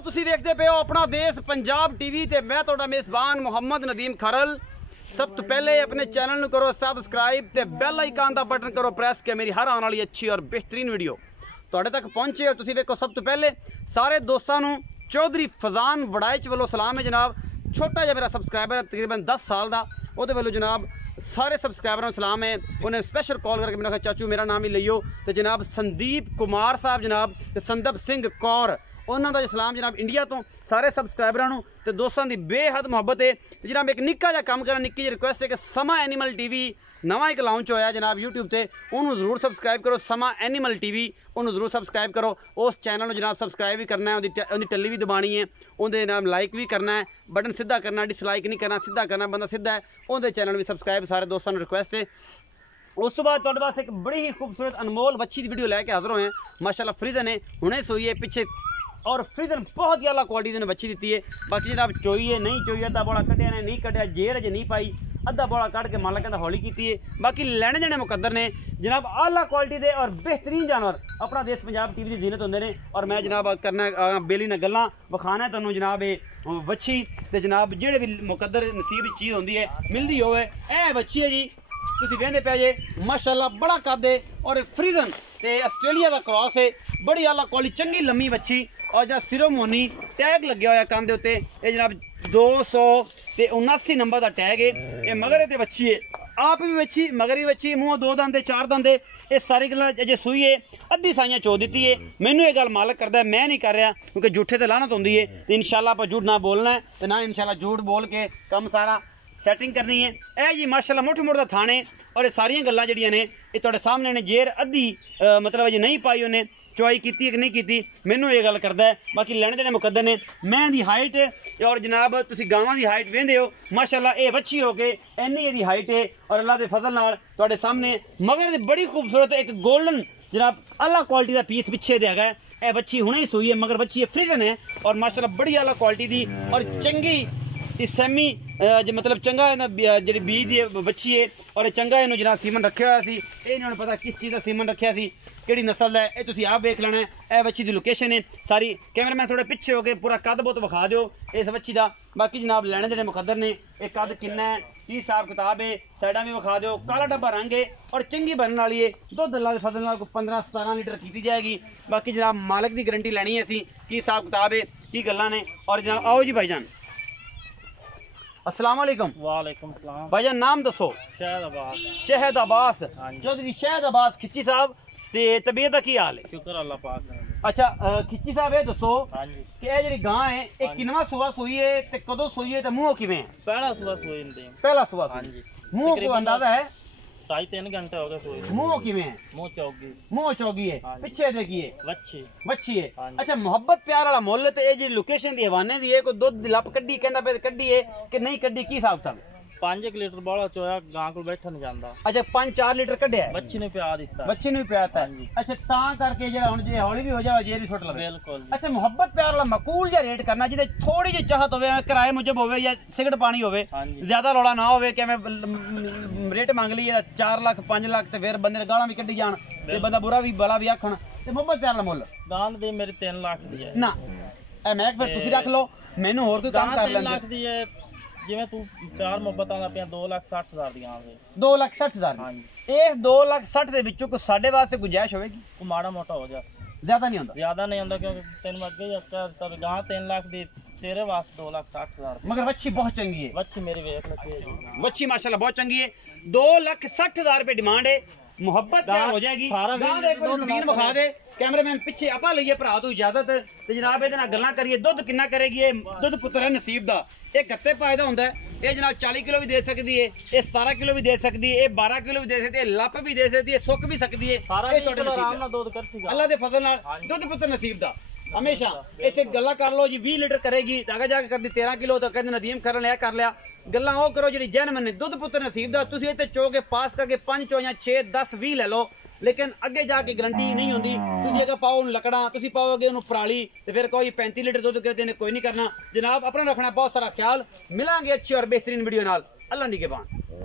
ਤੁਸੀਂ ਵੇਖਦੇ ਪਏ ਹੋ ਆਪਣਾ ਦੇਸ਼ ਪੰਜਾਬ ਟੀਵੀ ਤੇ ਮੈਂ ਤੁਹਾਡਾ ਮੇਜ਼ਬਾਨ ਮੁਹੰਮਦ ਨਦੀਮ ਖਰਲ। सब तो पहले अपने चैनल करो सबसक्राइब ते बेल आइकन का बटन करो प्रेस के मेरी हर आने वाली अच्छी और बेहतरीन वीडियो तुहाडे तक पहुँचे। और तुसीं वेखो सब तो पहले सारे दोस्तों चौधरी फजान वड़ाइच वालों सलाम है जनाब। छोटा जिहा मेरा सबसक्राइबर है तकरीबन 10 साल का, उहदे वालों जनाब सारे सबसक्राइबरों सलाम है। उन्हें स्पेशल कॉल करके मैंने कहा चाचू मेरा नाम ही लियो तो जनाब संदीप कुमार साहब जनाब संदीप सिंह कौर उन्होंने का सलाम जनाब इंडिया तो सारे सबसक्राइबरों तो दोस्तों की बेहद मुहब्बत है। तो जनाब एक निक्का जिहा काम करना निक्की जी रिक्वेस्ट है कि समा एनिमल टीवी नवा एक लॉन्च होया जनाब यूट्यूब से, उन्होंने जरूर सबसक्राइब करो। समा एनिमल टीवी उन्होंने जरूर सबसक्राइब करो। उस चैनल को जनाब सबसक्राइब भी करना है, उनकी टली भी दबानी है, उनके नाम लाइक भी करना है, बटन सीधा करना, डिसलाइक नहीं करना, सीधा करना, बंदा सीधा है। उनके चैनल भी सबसक्राइब सारे दोस्तों को रिक्वेस्ट है। उस तो बाद तुहाडे वास्ते एक बड़ी ही खूबसूरत अनमोल बच्ची की वीडियो लैके हाजिर होए हैं। माशाल्लाह फ्रीजन है, हुणे सोई है पीछे और फ्रीजन बहुत ही अला क्वालिटी ने बच्ची दी है। बाकी जनाब चोई है नहीं चोई, अद्धा बोला कटिया ने नहीं कटिया, जेर अजे नहीं पाई, अद्धा बोला कट के मालिक कहता हौली की है। बाकी लैने देने मुकद्दर ने जनाब आला क्वालिटी दे और बेहतरीन जानवर अपना देश पंजाब टीवी की जीनत होंगे ने। और मैं जनाब करना बेली ने गल्लां विखाना है तुहानूं जनाब ये बच्ची ते जनाब जेड़े भी मुकद्दर नसीब चीज़ होंदी है मिलती होवे ए बच्ची है जी। तुसीं वेंदे पे जे माशाल्लाह बड़ा कद है और फ्रीजन ते आस्ट्रेलिया का क्रॉस है, बड़ी आला क्वालिटी चंगी लम्मी बच्ची और जहाँ सिरोमोनी टैग लगे हुआ कंध के उत्ते ये जनाब 279 नंबर का टैग है। ये मगर ते बच्ची है, आप भी बच्ची मगर भी बच्ची, मूँह 2 दंदे 4 दंदे, ये सारी गल्लां अजे सूई है अद्धी साइयां चो दी है। मैनू ये गल मालक करता है, मैं नहीं कर रहा क्योंकि झूठे तो लानत होंदी है। तो इंशाल्लाह आप झूठ ना बोलना है तो ना इंशाल्लाह झूठ बोल के कम सारा सैटिंग करनी है। ए जी माशाल्लाह मुठ मुठ दा थाने और ये सारियां गल्लां जड़ियां ने ये तुहाडे सामने ने। जेर अद्धी मतलब अजे नहीं पाई उन्हें चुआई की कि नहीं की, मैनू ये गल करता है। बाकी लैने देने मुकद्दर ने। मैं दी हाइट और जनाब तुसीं गावां दी हाइट वेंदे हो माशाल्लाह ये बच्ची हो के इन्नी इहदी हाइट है और अल्लाह के फजल नाल तुहाडे सामने मगर बड़ी खूबसूरत एक गोल्डन जनाब अला क्वालिटी का पीस पिछे दे है। यह बच्ची हुणे ही सूई है मगर बच्ची फ्रीजन है और माशाल्लाह बड़ी अला क्वालिटी दी और चंगी सैमी मतलब चंगा जी बीज की बच्ची है और चंगा इन्हों जनाब सीमन रखा हुआ सी। ये इन्होंने पता किस चीज़ का सीमन रखा सी कि नस्ल है ये तुसीं आप देख लेना है। यह बच्ची की लोकेशन है सारी कैमरामैन थोड़े पिछे हो गए पूरा कद बहुत विखा दो इस बच्ची का। बाकी जनाब लैने देने मुकद्दर ने एक कद किन्ना है की हिसाब किताब है, साइडा भी विखा दो। काला डब्बा रंग है और चंगी बनने वाली है। दुध अल्लाह के फजल नाल 15-17 लीटर की जाएगी। बाकी जनाब मालिक की गारंटी लैनी है असीं की हिसाब किताब है की गल्लां ने। और जनाब आओ जी भाईजान अस्सलाम वालेकुम। वालेकुम सलाम। भाईजान नाम दसो। शहद अब्बास। शहद अब्बास चौधरी शहद अब्बास खिच्ची साहब ते तबीयत का की हाल है? शुक्र अल्लाह पाक है। अच्छा खिच्ची साहब ये दसो कि ये जेहड़ी गां है ये किनवा सुबह सूई है ते कदों सूई है ते मुंह किवें है? पहला सुबह सूई ने। पहला सुबह। हां जी। मुंह को अंदाजा है 2.5-3 घंटे हो गए सूई। मुंह किवें है? मुंह चौगी है। पिछे दे की है? बच्ची है। अच्छा मोहब्बत प्यार वाला मुੱਲ ते ये जी लोकेशन दी हवाने दी है कोई दुध लप कड्डी कहंदा पे कड्डी है कि नहीं कड्डी की हिसाब था? 5 लीटर बाला चोया गां को बैठा नहीं जांदा। अच्छा 5-4 लीटर कड्डिया है बच्ची ने पिया दिता। बच्ची ने पिया था। अच्छा तां करके जेड़ा हुन जे हौली भी हो जावे जेरी छुट लगे। बिल्कुल। अच्छा मोहब्बत प्यार वाला मकूल या रेट करना जिदे थोड़ी जी चाहत होवे किराए मुजब होवे या सिगरेट पानी होवे ज्यादा रौला ना होवे कि मैं रेट मांग ली 4 लाख 5 लाख ते फिर बंदे ने गालां भी कड्डी जान ते बंदा बुरा भी भला भी आखण ते मोहब्बत प्यार वाला मुੱਲ गां दे मेरे 3 लाख दी है ना ए मैं फिर तुसी रख लो मैनू होर कोई काम कर लेंदे। 3 लाख दी है जिवें तू प्यार मोहब्बत आंदा पिया 2,60,000 दी आवे 2,60,000। हां जी। ए 2,60,000 दे विचों कोई साडे वास्ते गुंजाइश होवेगी? को माड़ा मोटा हो जाए ज्यादा नहीं होंदा। ज्यादा नहीं होंदा क्योंकि तेन अगे तब गां 3 लाख दी तेरे वास्ते 2,60,000। मगर बच्ची बहुत चंगी है। बच्ची मेरी वेख लगी बच्ची माशाल्लाह बहुत चंगी है। 2,60,000 रुपए डिमांड है। मुहब्बत प्यार हो जाएगी। विखा दे कैमरामैन पिछे आपा लईए भरा तो इजाजत ते जनाब ये गल्लां करिए। दुध किन्ना करेगी ये दुध पुत्र है नसीब दा। ये गत्ते पाए दा हुंदा है ये जनाब 40 किलो भी दे सकती है, ये 17 किलो भी दे सकती है, ये 12 किलो भी दे सकती है, लप भी दे सकती है, सुक भी सकती है। अल्लाह के फजल नाल दुध पुत्र नसीब दा हमेशा इतने गल्लां कर लो जी 20 लीटर करेगी आगे जाके कर दी 13 किलो तो कहते नदीम कर लिया कर लिया गल्लां वो करो जी जैन ने दुध पुत्र नसीब दा। तुसीं इत्थे चो के पास करके 5 चोइयां 6 10 20 ले लो लेकिन अगे जाके गारंटी नहीं होंदी। तुसीं अगर पाओ लकड़ा तुसीं पाओगे उन्होंने पराली तो फिर कोई 35 लीटर दुध करते हैं कोई नहीं करना। जनाब अपना रखना बहुत सारा ख्याल। मिलांगे अच्छी और बेहतरीन वीडियो नाल। अल्लाह दी के बान।